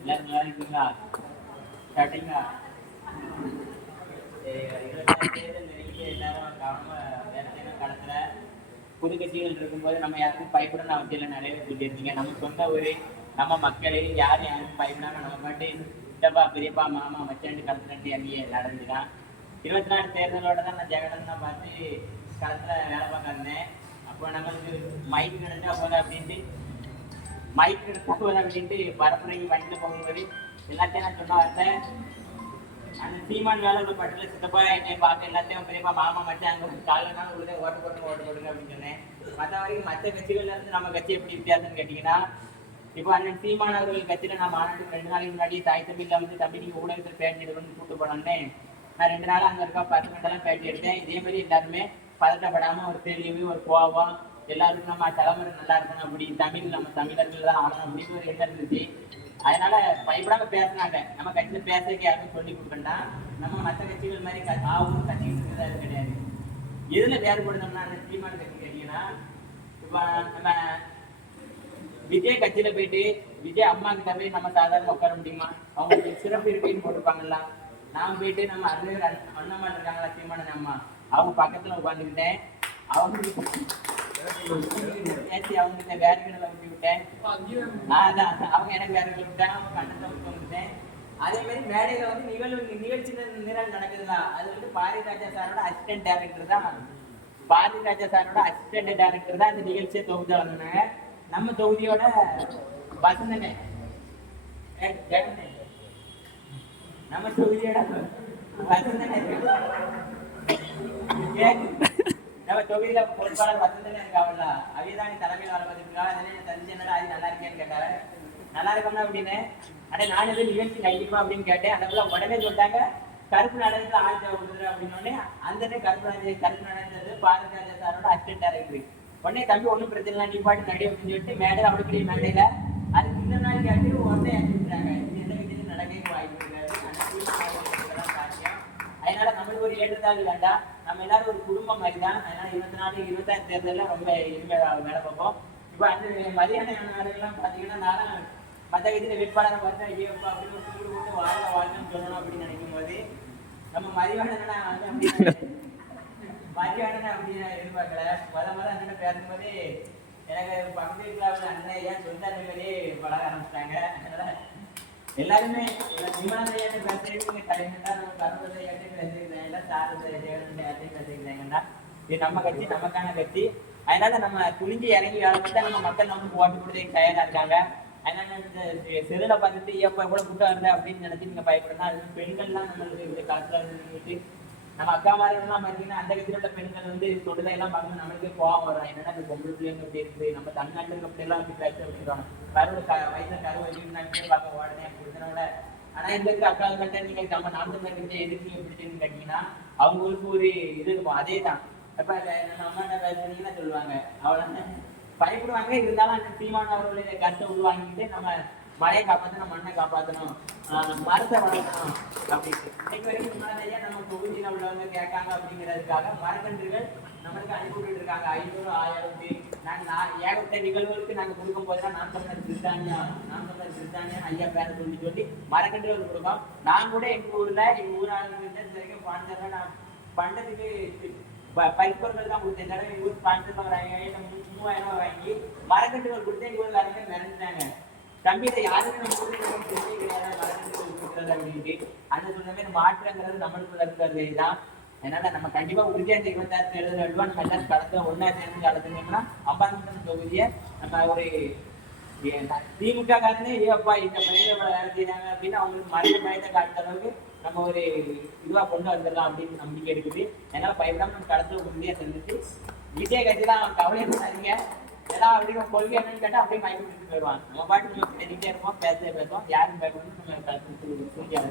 எல்லாரும் நல்லா இருக்கீங்களா? ஸ்டார்டிங்கா தேர்தல் நெருங்கி எல்லாரும் கவனமா வேலை செய்யணும். களத்துல புது கட்சிகள் இருக்கும்போது நம்ம யாருக்கும் பயப்படணும் அவசியம் இல்லை. நிறைய பேர் சொல்லியிருக்கீங்க. நம்ம சொந்த ஊரு, நம்ம மக்களே, யாருக்கும் பயப்படாம நம்ம பாட்டு சித்தப்பா பெரியப்பா மாமா மச்சாண்டு களத்துல இறங்கி நடந்துதான் 24 தேர்தலோட தான் நான் ஜெகடன் தான் பார்த்து களத்துல வேலை பார்க்க இருந்தேன். அப்போ நம்மளுக்கு மைக் கிடைச்சா போதும் அப்படின்ட்டு பரப்புரைக்கு வண்டியில் போகும்போது எல்லாத்தையும் நான் சொன்ன வார்த்தை, அந்த சீமான் வேலை உள்ள பட்டியல சித்தப்பா என்னை பார்க்க எல்லாத்தையும் பெரியப்பா மாமா மச்சாங்க காலையினாலும் உள்ளதே ஓட்டு போடுங்க அப்படின்னு சொன்னேன். மற்ற வரைக்கும் மற்ற கட்சிகள்ல இருந்து நம்ம கட்சி எப்படி வித்தியாசம்னு கேட்டீங்கன்னா, இப்போ அண்ணன் சீமான் அவர்கள் கட்சியில நான் மாநாட்டுக்கு 2 நாளைக்கு முன்னாடி தாய் தம்பியில் வந்து தம்பி நீங்க ஊடகத்தில் பேட்டி எடுக்கணும்னு கூட்டு போனோன்னே நான் 2 நாள் அங்க இருக்க 10 மணிக்கெல்லாம் பேட்டி எடுத்தேன். இதே மாதிரி எல்லாருமே பதட்டப்படாம ஒரு தெளிவு ஒரு கோபம் எல்லாருக்கும் நம்ம தலைமுறை நல்லா இருக்கணும் அப்படி தமிழ் நம்ம தமிழர்கள் தான் ஆகணும் அப்படின்னு ஒரு எண்ணம் இருந்துச்சு. அதனால பயப்படாம பேசினாங்க. நம்ம கட்சியில பேசுறதுக்கு யாருக்கும் சொல்லி கொடுக்கண்டா. நம்ம மற்ற கட்சிகள் மாதிரி ஆகும் கட்சிகள் இருக்கிறதா அது கிடையாது. எதுல வேறுபடுதோம்னா அந்த சீமான் கட்சி கேட்டீங்கன்னா, இப்ப நம்ம விஜய் கட்சியில போயிட்டு விஜய் அம்மா கிட்ட போய் நம்ம சாதாரண உட்கார முடியுமா? அவங்களுக்கு சிறப்பு இருக்குன்னு போட்டிருப்பாங்கல்ல. நான் போயிட்டு நம்ம அறிஞர் அண்ணம்மா இருக்காங்களா சீமான அம்மா, அவங்க பக்கத்துல உட்காந்துக்கிட்டேன். அவங்களுக்கு அவங்கிட்ட வேறுகளை ஊட்டி விட்டேன். அவங்க எனக்கு வேறுகளை விட்டேன். அவங்க கண்ணத்தை விட்டேன். அதே மாதிரி மேடையில வந்து நிகழ்ச்சி நிரல் நடக்குதுங்களா, அது வந்து பாரதிராஜா சாரோட அசிஸ்டன்ட் டைரக்டர் தான் அந்த நிகழ்ச்சியை தொகுதி வளர்ந்தாங்க. நம்ம தொகுதியோட வசந்தனே நம்ம தொகுதியோட வசந்தனே நம்ம தொகுதியில பொறுப்பாளர் வசந்தனே இருக்காவல்ல, அவையதான் தலைமையில் வர பார்த்துருக்காங்க. அதனால தெரிஞ்சு என்னடா அது நல்லா இருக்கேன்னு கேட்டாரு. நல்லா இருக்கணும் அப்படின்னு அட நான் எதுவும் நிகழ்ச்சி நடிக்குமா அப்படின்னு கேட்டேன். அதுக்குள்ள உடனே சொல்லிட்டாங்க கருப்பு நடந்து ஆழ்த்த விடுதுரு அப்படின்னோடனே அந்த கருப்பு நடந்தது பாரதிராஜா சாரோட அசிஸ்டன்ட் டைரக்டர். உடனே தம்பி ஒன்றும் பிரச்சனை இல்லை நீ பாட்டு நடி அப்படின்னு சொல்லிட்டு மேடை அப்படி மேடையில அதுக்கு இந்த நாள் கேட்டு உடனே அனுப்பிட்டாங்க. எந்த விதத்திலும் நடக்க வாய்ப்பு இருக்காது. சாத்தியம். அதனால நம்மளுக்கு ஒரு ஏற்றத்தாழ்வு வேண்டாம். நம்ம எல்லாரும் ஒரு குடும்பம் மாதிரி தான். அதனால 24 26 தேர்தலில் ரொம்ப எளிமையாக வேலை பார்ப்போம். இப்போ அந்த மதியான நேரங்கள்லாம் பார்த்தீங்கன்னா நானும் மற்ற கட்சியில வேட்பாளரை பார்த்தா ஐயோப்பா அப்படின்னு ஒரு கூடு போட்டு வாழ்க்கன்னு சொல்லணும் அப்படின்னு நினைக்கும் போது நம்ம மதிவானனா அப்படின்னு எதிர்பார்க்கல. முதல்ல அண்ணன் பேசும்போது எனக்கு பக்கத்து வீட்டில் வந்து அண்ணன் ஏன் சொந்தார்களே பழக ஆரம்பிச்சிட்டாங்க. அதனால எல்லாருமே விமானத்தை பேசுறீங்க தலைமையா நம்ம கருவத்தை பேசிக்கிறாங்க, எல்லாம் சாரத்தை பேசிக்கிறாங்கன்னா இது நம்ம கட்சி நமக்கான கட்சி. அதனால நம்ம துணிஞ்சு இறங்கி வேலை பார்த்தா நம்ம மக்கள் நமக்கு ஓட்டு கொடுத்து தயாரா இருக்காங்க. அதனால இந்த செல்லுல பார்த்துட்டு எப்போ எவ்வளவு கூட்டம் வருது அப்படின்னு நினைச்சு நீங்க பயப்படணும். அது பெண்கள்லாம் நம்மளுக்கு காலத்துல இருந்து நம்ம அக்கா மாதிரிலாம் பார்த்தீங்கன்னா அந்த கட்சியில உள்ள பெண்கள் வந்து தொடுதை எல்லாம் பார்க்கணும் நம்மளுக்கே கோவம் வரும். என்னன்னா இந்த பொம்பளை பிள்ளைங்க எப்படி இருக்குது, நம்ம தமிழ்நாட்டுக்கு அப்படி எல்லாம் அப்படி பேச வச்சுருவாங்க. வயசுல கரு வச்சுருந்தாங்க பார்க்க உடனே கொடுத்தனோட. ஆனா இந்த அக்கா கிட்ட நீங்க நம்ம நாட்டு எதிர்ப்பு எப்படின்னு கேட்டீங்கன்னா அவங்களுக்கு ஒரு இது இருக்கும். அதே தான் இப்ப நம்ம அம்மாட்ட பேசுறீங்கன்னா சொல்லுவாங்க அவ்வளவு பயப்படுவாங்க. இருந்தாலும் அந்த சீமான் அவர்களுடைய கருத்தை உள்வாங்கிட்டு நம்ம மழையை காப்பாற்றணும், மண்ணை காப்பாற்றணும், மரத்தை வளர்க்கணும் அப்படின்ட்டு இன்னைக்கு வரைக்கும் முன்னாடியே நம்ம தொகுதியில் உள்ளவங்க கேட்காங்க. அப்படிங்கிறதுக்காக மரக்கன்றுகள் நம்மளுக்கு அனுப்பிவிட்டு இருக்காங்க. 500 1000 நான் ஏகப்பட்ட நிகழ்வுகளுக்கு நாங்கள் கொடுக்கும் போதுதான் நான் தமிழர் பிரித்தானியா ஐயா பேரை சொல்லி மரக்கன்றுகள் கொடுப்போம். நான் கூட எங்க ஊராளுங்க வரைக்கும் பாண்டதை நான் பண்டத்துக்கு பைப்பர்கள் தான் கொடுத்தேன். தடவை எங்க ஊர் பாண்டத்தில் ஒரு 3000 வாங்கி மரக்கன்றுகள் கொடுத்து எங்க ஊர்ல எல்லாருமே மிரண்டுட்டாங்க. தம்பியில யாருமே நம்ம ஊருக்கு தெரிஞ்சே கிடையாது மரக்கன்றுகள் கொடுக்குறது அப்படின்ட்டு. அந்த சொன்ன மாதிரி மாற்றங்கிறது நம்மளுக்குள்ள இருக்கிறது தான். அதனால நம்ம கண்டிப்பா உறுதியா இந்த 26 தேர்தல் எழுவா நம்ம எல்லாரும் கடத்த ஒன்னா சேர்ந்து கடத்தினோம்னா அம்பாசம் தொகுதியை நம்ம ஒரு திமுக காரனே ஏப்பா இந்த பையன் வேலை செய்யறாங்க அப்படின்னு அவங்களுக்கு மறைந்த பயத்தை காட்டுற அளவுக்கு நம்ம ஒரு இதுவா கொண்டு வந்துடலாம் அப்படின்னு நம்பிக்கை இருக்குது. அதனால பயப்படாம நம்ம கடத்த உறுதியா செஞ்சுட்டு விஜய் கட்சி தான் கவலை பண்ணாதீங்க. ஏன்னா அப்படின்னு கொள்கை என்னன்னு கேட்டா அப்படியே மயக்கிட்டு போயிடுவாங்க. நம்ம பாட்டு நம்ம தெரிஞ்சுட்டே இருப்போம், பேசுவோம், யாரும் பயப்படணும் நம்ம கருத்து புரிஞ்சாங்க.